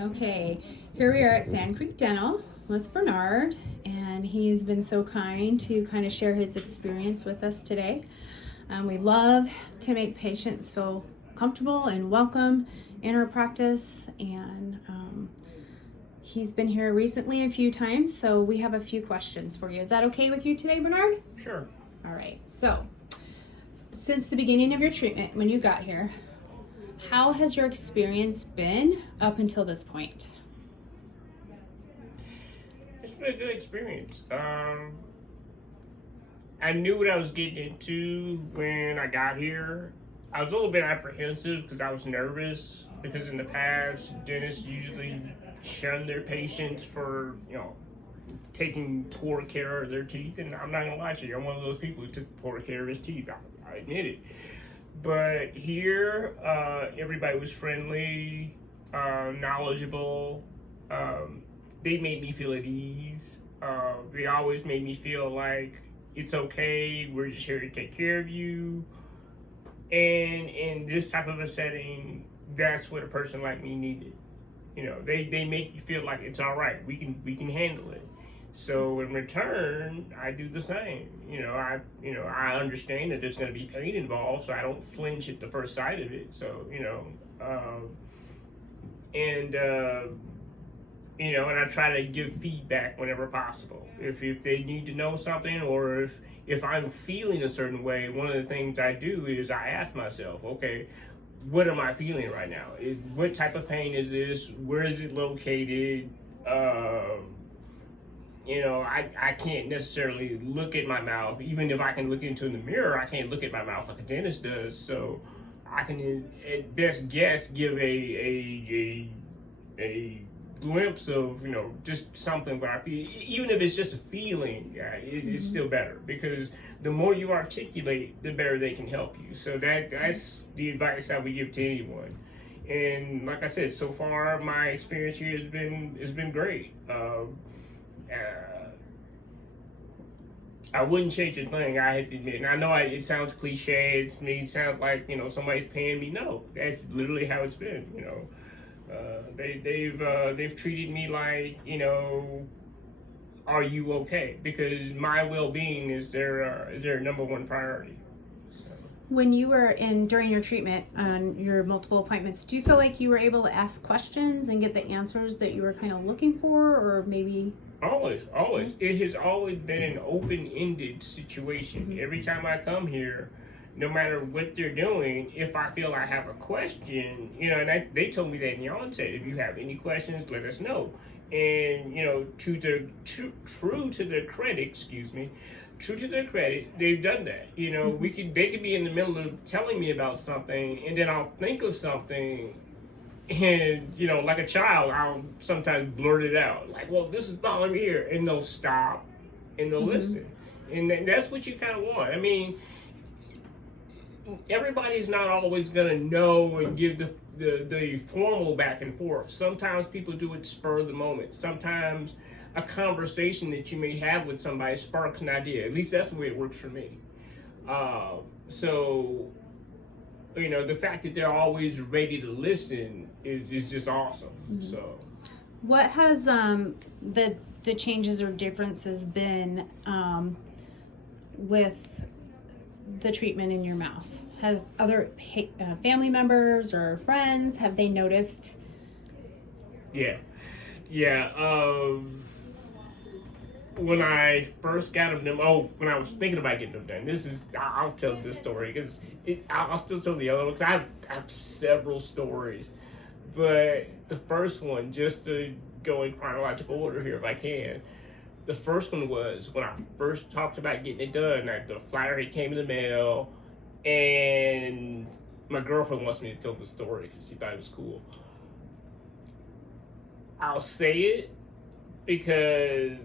Okay, here we are at Sand Creek Dental with Bernard, and he's been so kind to kind of share his experience with us today. We love to make patients feel comfortable and welcome in our practice, and he's been here recently a few times, so we have a few questions for you. Is that okay with you today, Bernard? Sure. All right, so since the beginning of your treatment, when you got here, how has your experience been up until this point? It's been a good experience. I knew what I was getting into when I got here. I was a little bit apprehensive because I was nervous, because in the past, dentists usually shun their patients for, taking poor care of their teeth. And I'm not gonna lie to you, I'm one of those people who took poor care of his teeth. I admit it. But here, everybody was friendly, knowledgeable. They made me feel at ease. They always made me feel like it's okay, we're just here to take care of you. And in this type of a setting, that's what a person like me needed. They make you feel like it's all right. We can handle it. So in return, I do the same. I understand that there's going to be pain involved, so I don't flinch at the first sight of it. So and I try to give feedback whenever possible. If they need to know something, or if I'm feeling a certain way, one of the things I do is I ask myself, okay, what am I feeling right now? What type of pain is this? Where is it located? I can't necessarily look at my mouth. Even if I can look into the mirror, I can't look at my mouth like a dentist does. So I can, at best guess, give a glimpse of, just something where I feel, even if it's just a feeling, it's still better, because the more you articulate, the better they can help you. So that's the advice I would give to anyone. And like I said, so far my experience here has been great. I wouldn't change a thing, I have to admit. And I know it sounds cliche, it sounds like, somebody's paying me. No, that's literally how it's been, They've treated me like, are you okay? Because my well-being is their number one priority. So. When you were during your treatment on your multiple appointments, do you feel like you were able to ask questions and get the answers that you were kind of looking for, or maybe? Always. It has always been an open-ended situation. Mm-hmm. Every time I come here, no matter what they're doing, if I feel I have a question, and they told me that in the onset, if you have any questions, let us know. And, true to their credit, they've done that. Mm-hmm. They could be in the middle of telling me about something, and then I'll think of something, and, like a child, I'll sometimes blurt it out. Like, well, this is bothering me here. And they'll stop, and they'll listen. And that's what you kind of want. I mean, everybody's not always going to know and give the formal back and forth. Sometimes people do it spur of the moment. Sometimes a conversation that you may have with somebody sparks an idea. At least that's the way it works for me. So, the fact that they're always ready to listen is just awesome. Mm-hmm. So, what has the changes or differences been with the treatment in your mouth? Have other family members or friends, have they noticed? Yeah. When I first got them, when I was thinking about getting them done, I'll tell this story because I'll still tell the other one, because I have several stories. But the first one, just to go in chronological order here if I can, the first one was when I first talked about getting it done. The flyer came in the mail, and my girlfriend wants me to tell the story because she thought it was cool. I'll say it because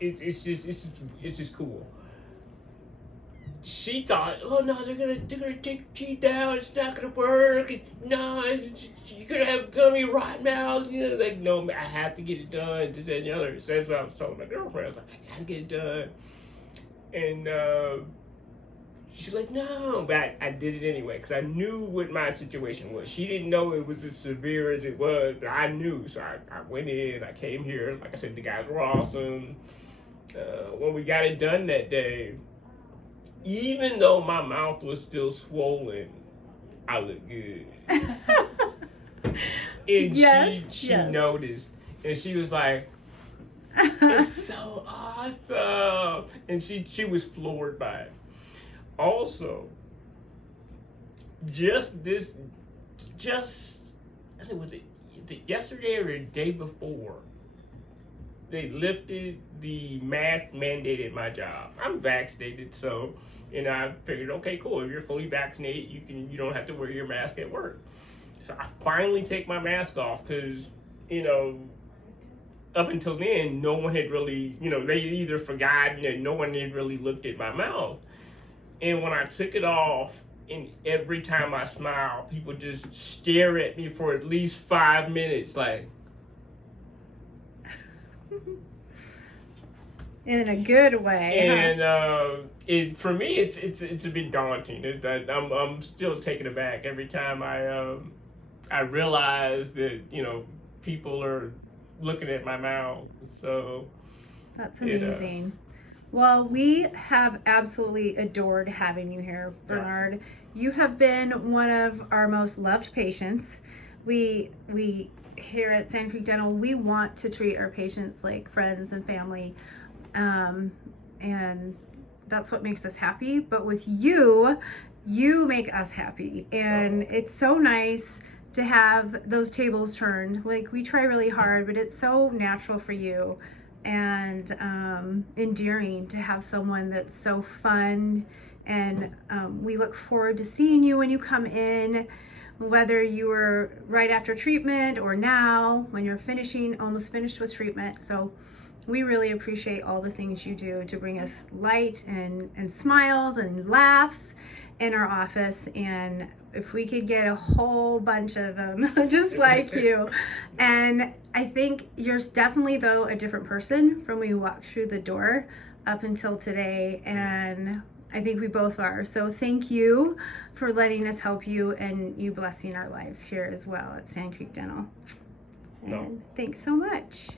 it's just cool. She thought, oh no, they're gonna take your teeth down. It's not gonna work. No, you're gonna have gummy rotten mouth. No, I have to get it done. This and the other. So that's what I was telling my girlfriend. I was like, I gotta get it done. And she's like, no, but I did it anyway because I knew what my situation was. She didn't know it was as severe as it was, but I knew. So I went in, I came here. Like I said, the guys were awesome. When we got it done that day, even though my mouth was still swollen, I looked good. And she noticed, and she was like, it's so awesome. And she was floored by it. Also, I think was it yesterday or the day before, they lifted the mask mandate at my job. I'm vaccinated, so I figured, okay, cool. If you're fully vaccinated, you don't have to wear your mask at work. So I finally take my mask off because up until then, no one had really, they either forgot, no one had really looked at my mouth. And when I took it off, and every time I smile, people just stare at me for at least 5 minutes, like. In a good way. And for me, it's a bit daunting. I'm still taken aback every time I realize that people are looking at my mouth. So that's amazing. Well, we have absolutely adored having you here, Bernard. Yeah. You have been one of our most loved patients. We here at Sand Creek Dental, we want to treat our patients like friends and family, and that's what makes us happy. But with you make us happy, and it's so nice to have those tables turned. Like, we try really hard, but it's so natural for you and endearing to have someone that's so fun, and we look forward to seeing you when you come in, whether you were right after treatment or now when you're almost finished with treatment. So we really appreciate all the things you do to bring us light and smiles and laughs in our office. And if we could get a whole bunch of them just like you. And I think you're definitely, though, a different person from when you walked through the door up until today, and I think we both are. So thank you for letting us help you, and you blessing our lives here as well at Sand Creek Dental. And thanks so much.